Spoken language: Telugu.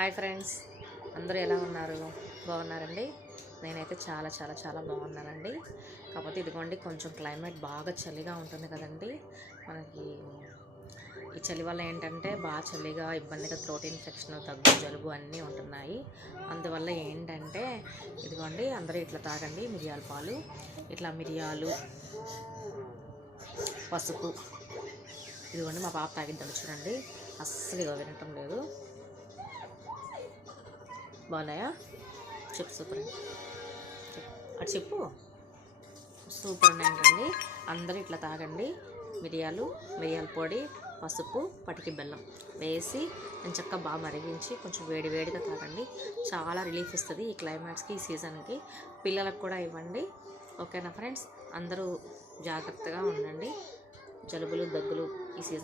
హాయ్ ఫ్రెండ్స్, అందరూ ఎలా ఉన్నారు? బాగున్నారండి? నేనైతే చాలా బాగున్నానండి. కాకపోతే ఇదిగోండి, కొంచెం క్లైమేట్ బాగా చలిగా ఉంటుంది కదండి. మనకి ఈ చలి వల్ల ఏంటంటే బాగా చలిగా ఇబ్బందిగా థ్రోట్ ఇన్ఫెక్షన్, దగ్గు, జలుబు అన్నీ ఉంటున్నాయి. అందువల్ల ఏంటంటే ఇదిగోండి, అందరూ ఇట్లా తాగండి. మిరియాల పాలు, ఇట్లా మిరియాలు, పసుపు. ఇదిగోండి, మా పాప తాగిద్దాం చూడండి, అస్సలు ఇక వినటం లేదు. బాగున్నాయా? చెప్పు. సూపర్ అండి. అటు చెప్పు. సూపర్ ఉన్నాయండి. అందరూ ఇట్లా తాగండి. మిరియాల పొడి, పసుపు, పటికి బెల్లం వేసి చక్కగా బాగా మరిగించి కొంచెం వేడిగా తాగండి. చాలా రిలీఫ్ ఇస్తుంది ఈ క్లైమాట్స్కి, ఈ సీజన్కి. పిల్లలకు కూడా ఇవ్వండి. ఓకేనా ఫ్రెండ్స్? అందరూ జాగ్రత్తగా ఉండండి. జలుబులు, దగ్గులు ఈ సీజన్